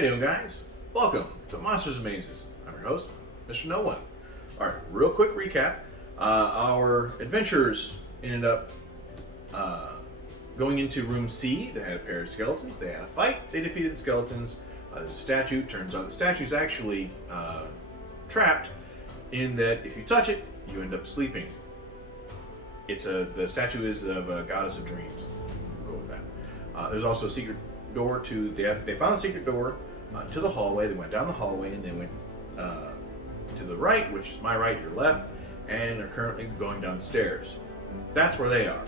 How you doing, guys? Welcome to Monsters and Mazes. I'm your host, Mr. No One. Alright, real quick recap. Our adventurers ended up going into room C. They had a pair of skeletons. They had a fight. They defeated the skeletons. There's a statue. Turns out the statue's actually trapped in that if you touch it, you end up sleeping. The statue is of a goddess of dreams. We'll go with that. There's also a secret door to they found a secret door to the hallway. They went down the hallway and they went to the right, which is my right, your left, and are currently going downstairs. That's where they are.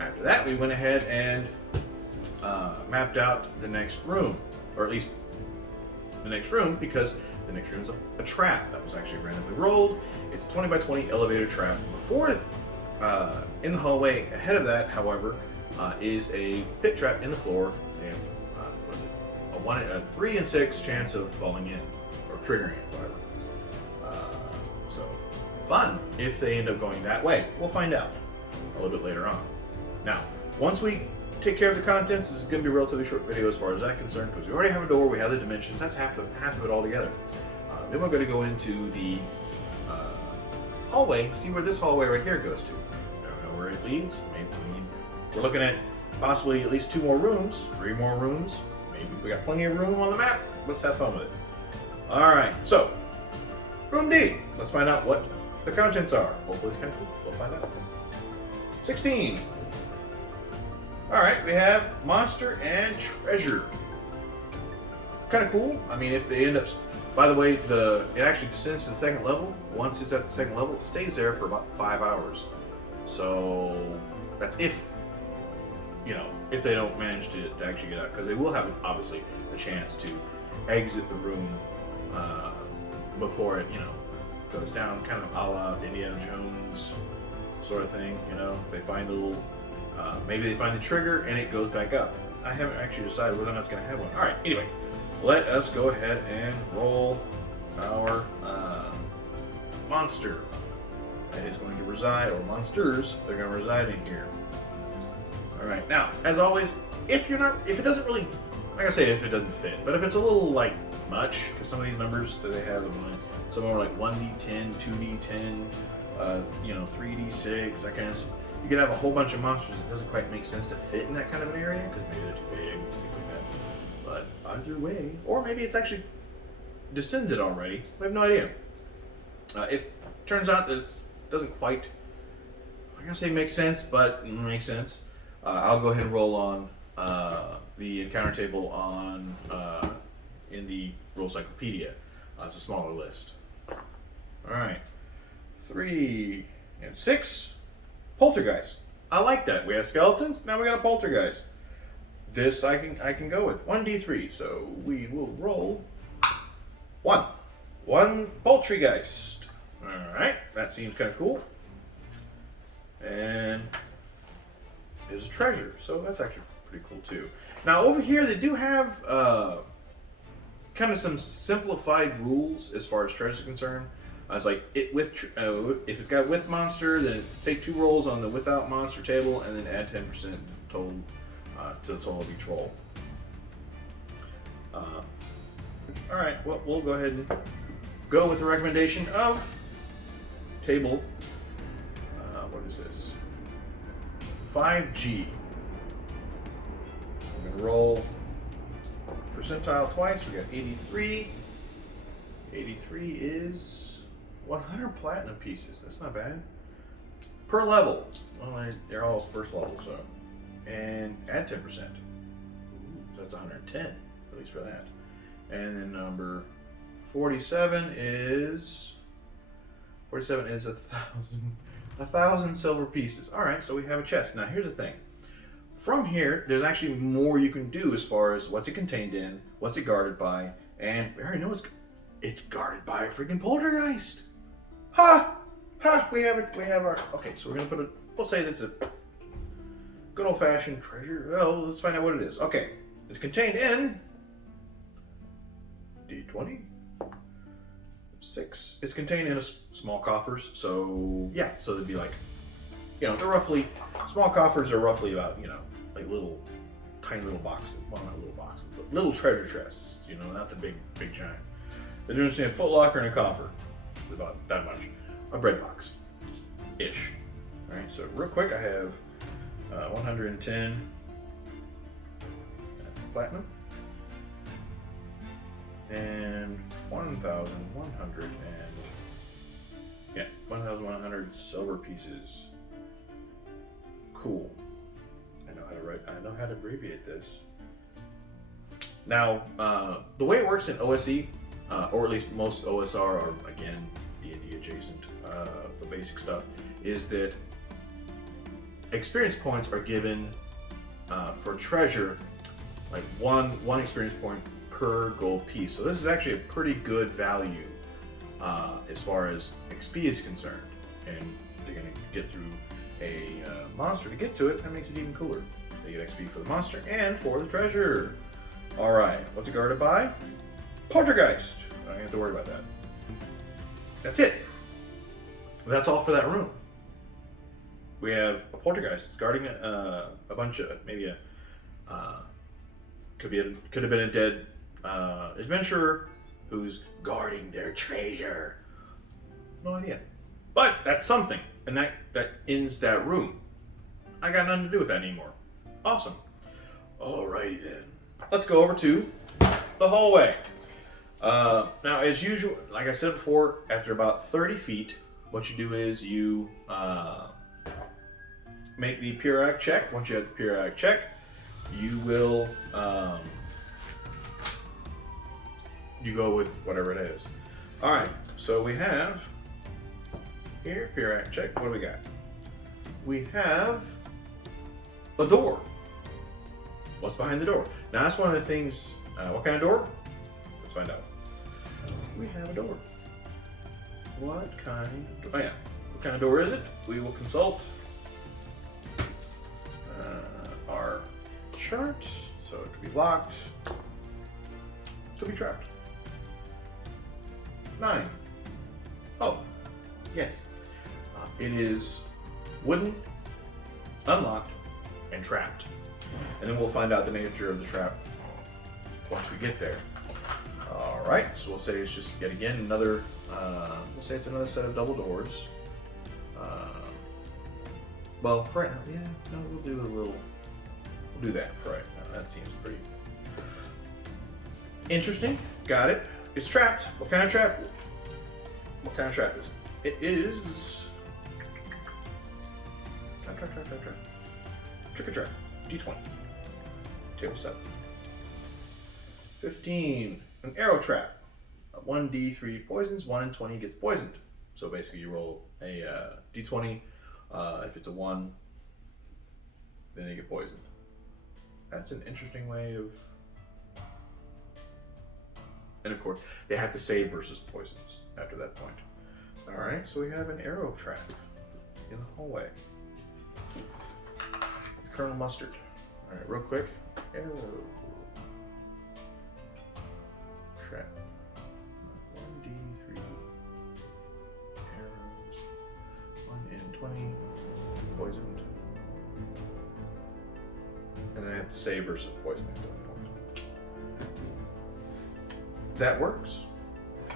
After that, we went ahead and mapped out the next room, or at least the next room, because the next room is a trap that was actually randomly rolled. It's a 20 by 20 elevator trap. Before in the hallway ahead of that, however, is a pit trap in the floor. They have a 3 in 6 chance of falling in or triggering it, whatever. So fun if they end up going that way. We'll find out a little bit later on. Now, once we take care of the contents, this is going to be a relatively short video as far as that's concerned, because we already have a door, we have the dimensions, that's half of it all together. Then we're going to go into the hallway, see where this hallway right here goes to. Don't know where it leads. Maybe we're looking at possibly at least 2 more rooms, 3 more rooms. Maybe we got plenty of room on the map. Let's have fun with it. Alright, so room D. Let's find out what the contents are. Hopefully it's kind of cool. We'll find out. 16. Alright, we have monster and treasure. Kind of cool. I mean, if they end up... By the way, it actually descends to the 2nd level. Once it's at the 2nd level, it stays there for about 5 hours. So that's if they don't manage to actually get out, because they will have obviously a chance to exit the room before it goes down, kind of a la Indiana Jones sort of thing. They find the little maybe they find the trigger and it goes back up. I haven't actually decided whether or not it's going to have one. All right, anyway, let us go ahead and roll our monster that is going to reside, or monsters, they're going to reside in here. Alright, now, as always, if it doesn't really, like I say, if it doesn't fit, but if it's a little, much, because some of these numbers that they have, some are like 1d10, 2d10, 3d6, that kind of stuff. You could have a whole bunch of monsters that doesn't quite make sense to fit in that kind of an area, because maybe they're too big, things like that. But either way, or maybe it's actually descended already, I have no idea. If it turns out that it doesn't quite, I'm going to say make sense, but it makes sense. I'll go ahead and roll on the encounter table on in the Roll Cyclopedia. It's a smaller list. Alright. 3 and 6. Poltergeist. I like that. We have skeletons, now we got a poltergeist. This I can go with. 1d3. So we will roll 1. 1 poltergeist. Alright, that seems kind of cool. And there's a treasure, so that's actually pretty cool too. Now over here they do have kind of some simplified rules as far as treasure is concerned. It's like if it's got with monster, then take 2 rolls on the without monster table, and then add 10% total to the total of each roll. All right, well we'll go ahead and go with the recommendation of table. What is this? 5G. I'm going to roll percentile twice. We got 83. 83 is 100 platinum pieces. That's not bad. Per level. Well, they're all first level, so. And add 10%. Ooh, so that's 110, at least for that. And then number 47 is 1,000 silver pieces. All right, so we have a chest. Now here's the thing. From here, there's actually more you can do as far as what's it contained in, what's it guarded by, and we already know it's guarded by a freaking poltergeist. Ha! Ha! We have it. We have our. Okay, so we're gonna we'll say that's a good old-fashioned treasure. Well, let's find out what it is. Okay, it's contained in D20. 6. It's contained in small coffers, so yeah, so they'd be like, they're roughly, small coffers are roughly about, like little tiny little boxes. Well, not little boxes, but little treasure chests. You know, not the big giant. They're doing a foot locker and a coffer. About that much. A bread box. Ish. Alright, so real quick, I have 110 platinum and 1,100 silver pieces. Cool. I know how to abbreviate this. Now, the way it works in OSE, or at least most OSR are, again, D&D adjacent, the basic stuff, is that experience points are given for treasure, like one experience point per gold piece. So this is actually a pretty good value as far as XP is concerned. And they're going to get through a monster to get to it. That makes it even cooler. They get XP for the monster and for the treasure. Alright, what's it guarded by? Poltergeist. I don't have to worry about that. That's it. That's all for that room. We have a poltergeist. It's guarding a bunch of, maybe could have been a dead adventurer who's guarding their treasure. No idea. But that's something, and that ends that room. I got nothing to do with that anymore. Awesome. Alrighty then. Let's go over to the hallway. Now, as usual, like I said before, after about 30 feet, what you do is you make the periodic check. Once you have the periodic check, you will you go with whatever it is. All right, so we have here periodic check. What do we got? We have a door. What's behind the door? Now that's one of the things. What kind of door? Let's find out. We have a door. What kind of door? Oh yeah. What kind of door is it? We will consult our chart. So it could be locked. It could be trapped. 9. Oh, yes. It is wooden, unlocked, and trapped. And then we'll find out the nature of the trap once we get there. Alright, so we'll say it's just, yet again, another, we'll say it's another set of double doors. Well, right now, yeah, no, we'll do that for right now. That seems pretty interesting. Got it. It's trapped. What kind of trap? What kind of trap is it? It is... Trap. Trick or trap. D20. Table 7. 15. An arrow trap. 1d3 poisons, 1 in 20 gets poisoned. So basically you roll a d20. If it's a 1, then you get poisoned. That's an interesting way of... And of course, they have to save versus poisons after that point. Alright, so we have an arrow trap in the hallway. Colonel Mustard. Alright, real quick. Arrow trap. 1d3 arrows. 1 in 20. Poisoned. And then I have to save versus poison at that point. That works.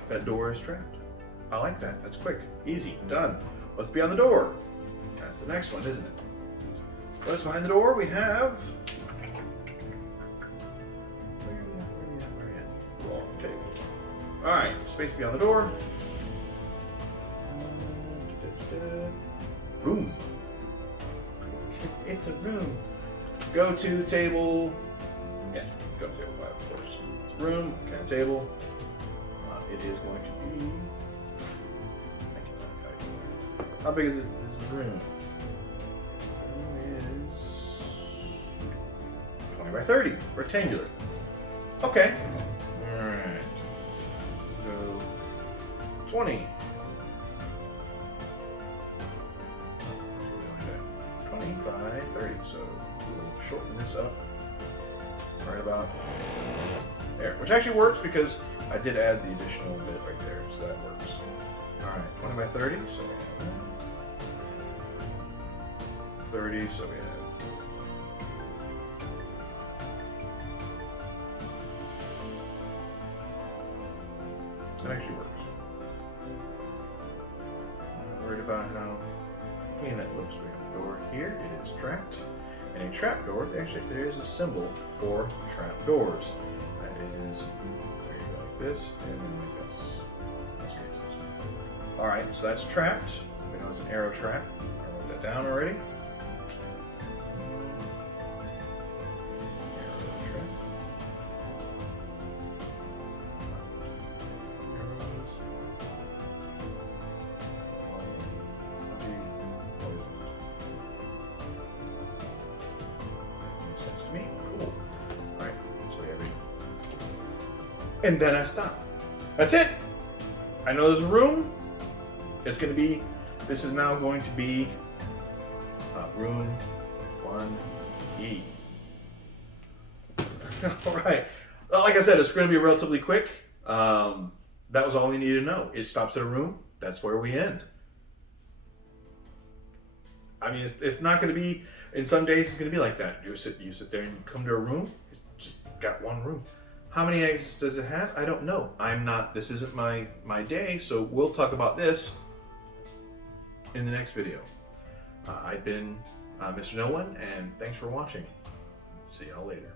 That door is trapped. I like that. That's quick. Easy. Done. What's beyond the door? That's the next one, isn't it? What's behind the door? We have... Where are you at? Long table. Alright. Space beyond the door. Room. It's a room. Go to table. Yeah, go to table 5, of course. It's a room, kind of table. It is going to be. I cannot calculate. How big is it? This is the room. The room is 20 by 30, rectangular. Okay. All right. Go 20. 20 by 30. So we'll shorten this up right about there, which actually works because I did add the additional bit right there, so that works. Alright, 20 by 30, so we have 30, so we have It actually works. I'm not worried about how clean that looks. We have a door here. It is trapped. And a trap door, actually, there is a symbol for trap doors. That is, there you go, like this, and then like this. Most cases. Alright, so that's trapped. We know it's an arrow trap. I wrote that down already. And then I stop. That's it. I know there's a room. It's going to be, this is now going to be room 1E. All right. Well, like I said, it's going to be relatively quick. That was all you needed to know. It stops at a room. That's where we end. I mean, it's not going to be, in some days it's going to be like that. You sit there and you come to a room. It's just got one room. How many eggs does it have? I don't know. This isn't my day, so we'll talk about this in the next video. I've been Mr. No One, and thanks for watching. See y'all later.